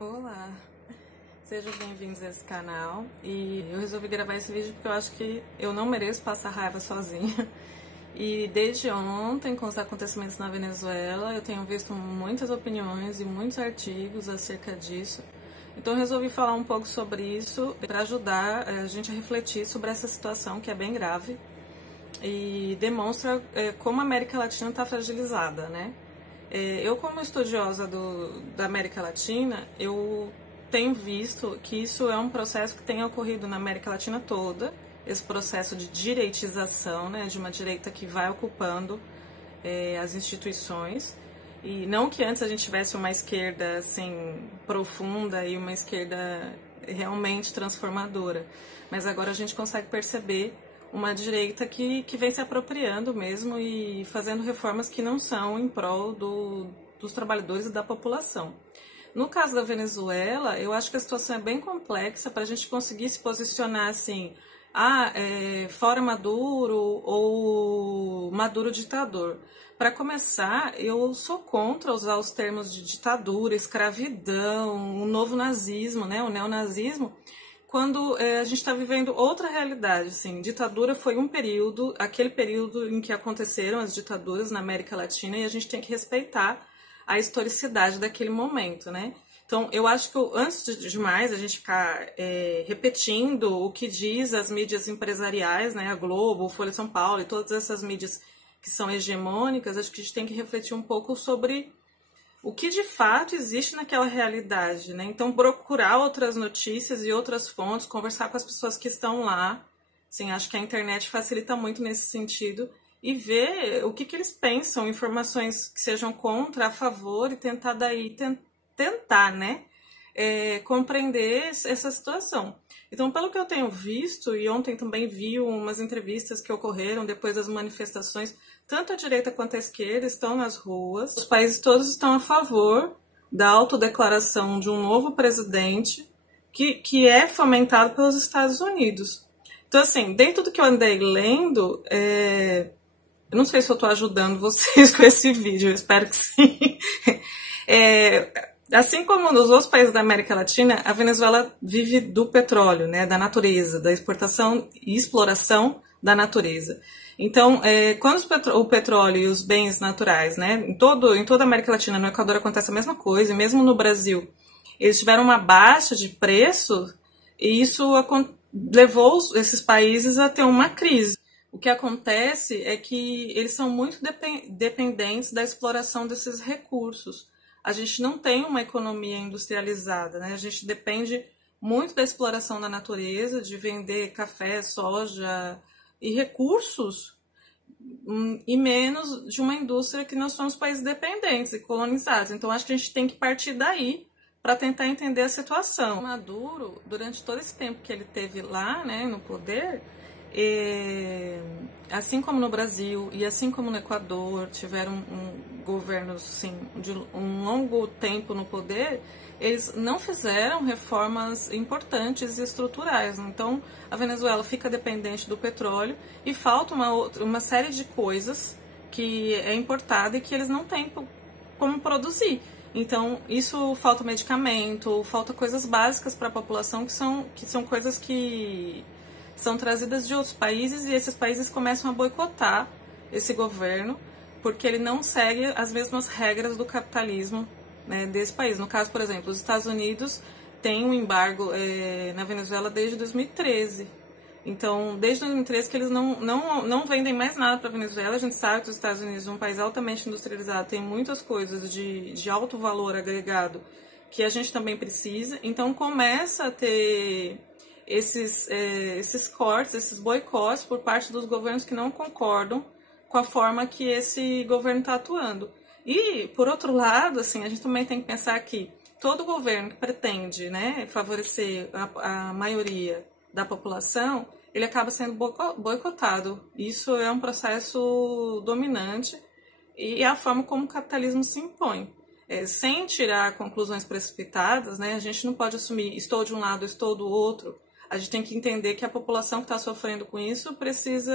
Olá, sejam bem-vindos a esse canal. E eu resolvi gravar esse vídeo porque eu acho que eu não mereço passar raiva sozinha. E desde ontem, com os acontecimentos na Venezuela, eu tenho visto muitas opiniões e muitos artigos acerca disso. Então eu resolvi falar um pouco sobre isso para ajudar a gente a refletir sobre essa situação que é bem grave e demonstra como a América Latina está fragilizada, né? Eu, como estudiosa da América Latina, eu tenho visto que isso é um processo que tem ocorrido na América Latina toda, esse processo de direitização, né, de uma direita que vai ocupando as instituições. E não que antes a gente tivesse uma esquerda assim, profunda e uma esquerda realmente transformadora, mas agora a gente consegue perceber uma direita que vem se apropriando mesmo e fazendo reformas que não são em prol dos trabalhadores e da população. No caso da Venezuela, eu acho que a situação é bem complexa para a gente conseguir se posicionar assim, fora Maduro ou Maduro ditador. Para começar, eu sou contra usar os termos de ditadura, escravidão, um novo nazismo, né, o neonazismo, quando a gente está vivendo outra realidade. Assim, ditadura foi um período, aquele período em que aconteceram as ditaduras na América Latina, e a gente tem que respeitar a historicidade daquele momento, né? Então, eu acho que antes de mais a gente ficar repetindo o que diz as mídias empresariais, né, a Globo, Folha de São Paulo e todas essas mídias que são hegemônicas, acho que a gente tem que refletir um pouco sobre o que de fato existe naquela realidade, né? Então, procurar outras notícias e outras fontes, conversar com as pessoas que estão lá. Assim, acho que a internet facilita muito nesse sentido. E ver o que eles pensam, informações que sejam contra, a favor, e tentar daí, tentar, né? Compreender essa situação. Então, pelo que eu tenho visto, e ontem também vi umas entrevistas que ocorreram depois das manifestações, tanto a direita quanto a esquerda estão nas ruas. Os países todos estão a favor da autodeclaração de um novo presidente que é fomentado pelos Estados Unidos. Então, assim, dentro do que eu andei lendo, eu não sei se eu estou ajudando vocês com esse vídeo, eu espero que sim. Assim como nos outros países da América Latina, a Venezuela vive do petróleo, né, da natureza, da exportação e exploração da natureza. Então, quando o petróleo e os bens naturais, né, em toda a América Latina, no Equador acontece a mesma coisa, e mesmo no Brasil, eles tiveram uma baixa de preço, e isso levou esses países a ter uma crise. O que acontece é que eles são muito dependentes da exploração desses recursos. A gente não tem uma economia industrializada, né? A gente depende muito da exploração da natureza, de vender café, soja e recursos, e menos de uma indústria que nós somos países dependentes e colonizados. Então, acho que a gente tem que partir daí para tentar entender a situação. Maduro, durante todo esse tempo que ele teve lá, né, no poder, assim como no Brasil e assim como no Equador, tiveram um governo assim, de um longo tempo no poder, eles não fizeram reformas importantes e estruturais. Então, a Venezuela fica dependente do petróleo e falta uma série de coisas que é importada e que eles não têm como produzir. Então, isso falta medicamento, falta coisas básicas para a população que são coisas que são trazidas de outros países, e esses países começam a boicotar esse governo porque ele não segue as mesmas regras do capitalismo, né, desse país. No caso, por exemplo, os Estados Unidos têm um embargo na Venezuela desde 2013. Então, desde 2013 que eles não vendem mais nada para a Venezuela. A gente sabe que os Estados Unidos é um país altamente industrializado, tem muitas coisas de alto valor agregado que a gente também precisa. Então, começa a ter esses cortes, esses boicotes por parte dos governos que não concordam com a forma que esse governo está atuando. E, por outro lado, assim, a gente também tem que pensar que todo governo que pretende, né, favorecer a maioria da população, ele acaba sendo boicotado. Isso é um processo dominante e é a forma como o capitalismo se impõe. Sem tirar conclusões precipitadas, né, a gente não pode assumir estou de um lado, estou do outro. A gente tem que entender que a população que está sofrendo com isso precisa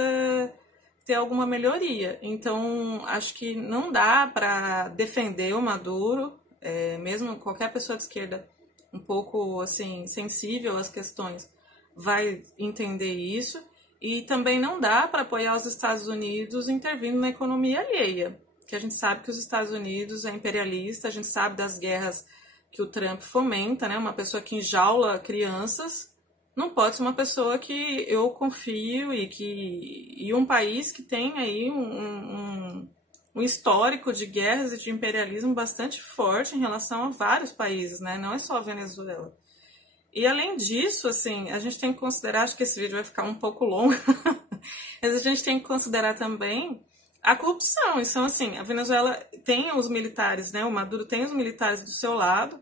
ter alguma melhoria. Então, acho que não dá para defender o Maduro, mesmo qualquer pessoa de esquerda um pouco assim sensível às questões vai entender isso. E também não dá para apoiar os Estados Unidos intervindo na economia alheia, que a gente sabe que os Estados Unidos é imperialista, a gente sabe das guerras que o Trump fomenta, né? Uma pessoa que enjaula crianças não pode ser uma pessoa que eu confio e um país que tem aí um histórico de guerras e de imperialismo bastante forte em relação a vários países, né? Não é só a Venezuela. E além disso, assim, a gente tem que considerar, acho que esse vídeo vai ficar um pouco longo, mas a gente tem que considerar também a corrupção. Então, assim, a Venezuela tem os militares, né? O Maduro tem os militares do seu lado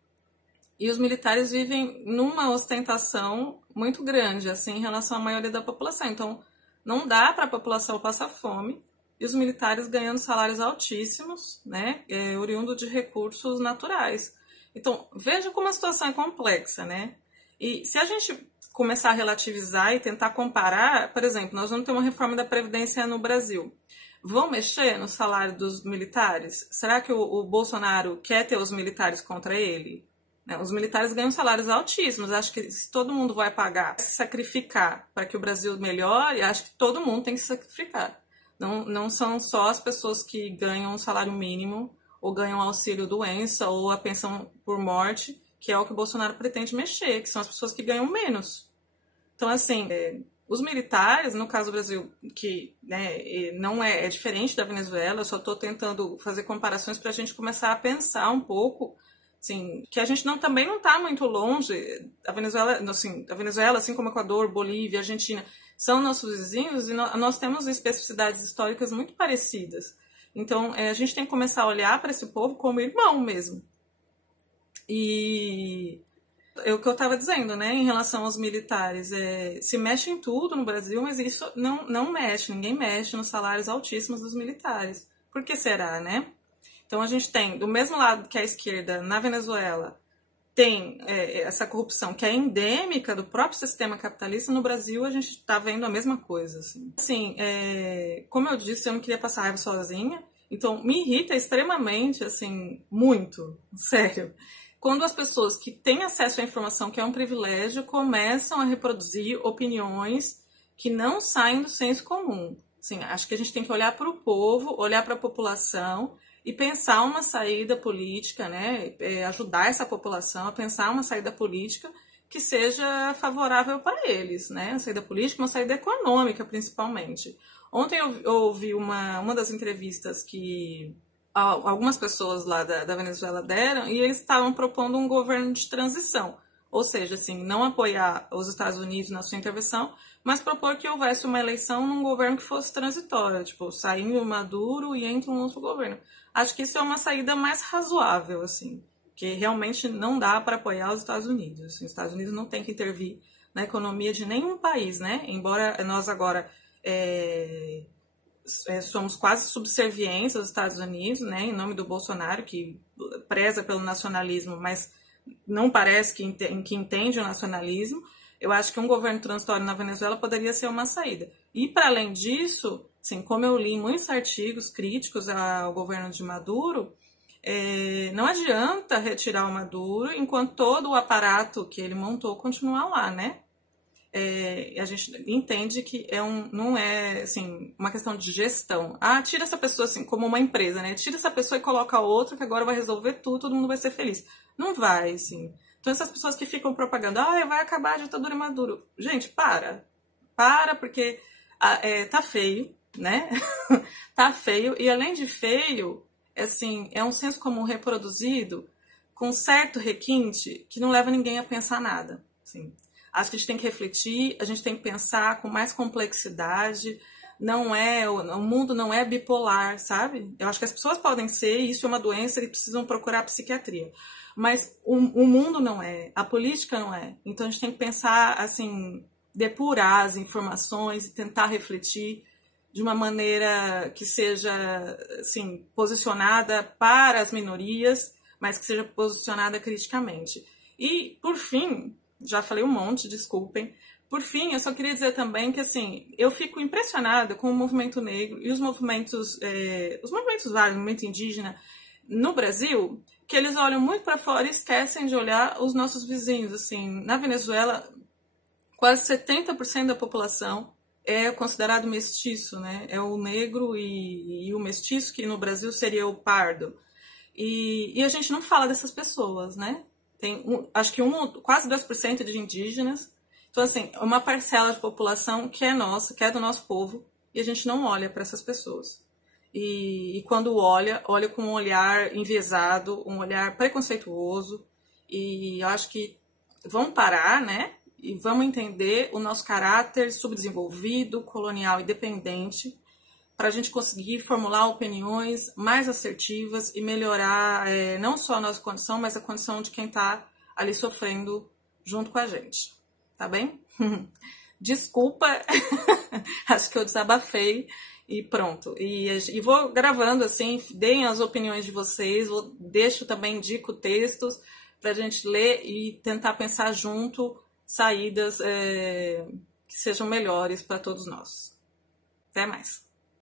e os militares vivem numa ostentação muito grande, assim, em relação à maioria da população. Então, não dá para a população passar fome e os militares ganhando salários altíssimos, né? Oriundo de recursos naturais. Então, veja como a situação é complexa, né? E se a gente começar a relativizar e tentar comparar, por exemplo, nós vamos ter uma reforma da Previdência no Brasil. Vão mexer no salário dos militares? Será que o Bolsonaro quer ter os militares contra ele? Os militares ganham salários altíssimos. Acho que se todo mundo vai pagar, se sacrificar para que o Brasil melhore, acho que todo mundo tem que se sacrificar. Não são só as pessoas que ganham um salário mínimo ou ganham auxílio doença ou a pensão por morte, que é o que o Bolsonaro pretende mexer, que são as pessoas que ganham menos. Então, assim, os militares, no caso do Brasil, que né, não é diferente da Venezuela, eu só estou tentando fazer comparações para a gente começar a pensar um pouco, assim, que a gente também não está muito longe. A Venezuela, assim como Equador, Bolívia, Argentina, são nossos vizinhos e nós temos especificidades históricas muito parecidas. Então, a gente tem que começar a olhar para esse povo como irmão mesmo. E é o que eu estava dizendo, né, em relação aos militares, se mexe em tudo no Brasil, mas isso não mexe, ninguém mexe nos salários altíssimos dos militares. Por que será, né? Então a gente tem, do mesmo lado que a esquerda na Venezuela, tem essa corrupção que é endêmica do próprio sistema capitalista, no Brasil a gente está vendo a mesma coisa. Assim, como eu disse, eu não queria passar raiva sozinha, então me irrita extremamente, assim, muito, sério, quando as pessoas que têm acesso à informação, que é um privilégio, começam a reproduzir opiniões que não saem do senso comum. Assim, acho que a gente tem que olhar para o povo, olhar para a população e pensar uma saída política, né? Ajudar essa população a pensar uma saída política que seja favorável para eles, né? Uma saída política, uma saída econômica, principalmente. Ontem eu ouvi uma das entrevistas que algumas pessoas lá da Venezuela deram, e eles estavam propondo um governo de transição, ou seja, assim, não apoiar os Estados Unidos na sua intervenção, mas propor que houvesse uma eleição num governo que fosse transitório, tipo, saindo o Maduro e entra um outro governo. Acho que isso é uma saída mais razoável, assim, que realmente não dá para apoiar os Estados Unidos. Assim, os Estados Unidos não tem que intervir na economia de nenhum país, né? Embora nós agora somos quase subservientes aos Estados Unidos, né, em nome do Bolsonaro, que preza pelo nacionalismo, mas não parece que entende o nacionalismo. Eu acho que um governo transitório na Venezuela poderia ser uma saída. E, para além disso, assim, como eu li muitos artigos críticos ao governo de Maduro, não adianta retirar o Maduro enquanto todo o aparato que ele montou continuar lá, né? A gente entende que não é assim, uma questão de gestão. Tira essa pessoa assim, como uma empresa, né? Tira essa pessoa e coloca outra que agora vai resolver tudo, todo mundo vai ser feliz. Não vai, assim. Então essas pessoas que ficam propagando, vai acabar a ditadura Maduro. Gente, para, porque tá feio, né? Tá feio, e além de feio, assim, é um senso comum reproduzido com certo requinte que não leva ninguém a pensar nada, assim. Acho que a gente tem que refletir, a gente tem que pensar com mais complexidade. O mundo não é bipolar, sabe? Eu acho que as pessoas podem ser, isso é uma doença e precisam procurar psiquiatria. Mas o mundo não é, a política não é. Então a gente tem que pensar, assim, depurar as informações e tentar refletir de uma maneira que seja, assim, posicionada para as minorias, mas que seja posicionada criticamente. E, por fim, já falei um monte, desculpem. Por fim, eu só queria dizer também que, assim, eu fico impressionada com o movimento negro e os movimentos vários, o movimento indígena no Brasil, que eles olham muito para fora e esquecem de olhar os nossos vizinhos. Assim, na Venezuela, quase 70% da população é considerado mestiço, né? É o negro e o mestiço, que no Brasil seria o pardo. E a gente não fala dessas pessoas, né? Tem acho que quase 2% de indígenas. Então, assim, uma parcela de população que é nossa, que é do nosso povo, e a gente não olha para essas pessoas. E quando olha com um olhar enviesado, um olhar preconceituoso. E eu acho que vamos parar, né? E vamos entender o nosso caráter subdesenvolvido, colonial e dependente, para a gente conseguir formular opiniões mais assertivas e melhorar não só a nossa condição, mas a condição de quem está ali sofrendo junto com a gente. Tá bem? Desculpa, acho que eu desabafei e pronto. E vou gravando assim, deem as opiniões de vocês, deixo também, indico textos para a gente ler e tentar pensar junto saídas que sejam melhores para todos nós. Até mais!